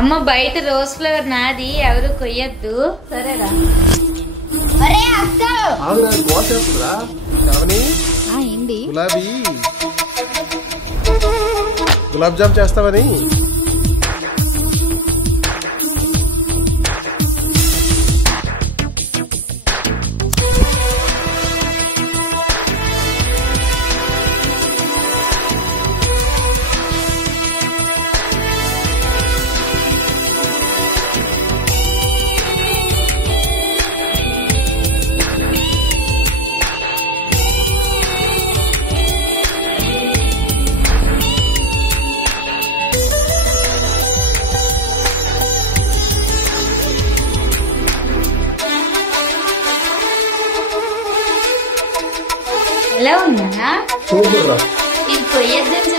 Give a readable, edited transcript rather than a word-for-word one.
అమ్మ బయట rose flower నాది, ఎవరు కొయ్యొద్దు సరేరా. ఏంటి గులాబ్ జామ్ చేస్తావని. ఎలా ఉన్నా సూపర్ రా. ఇది కొయ్యొద్దని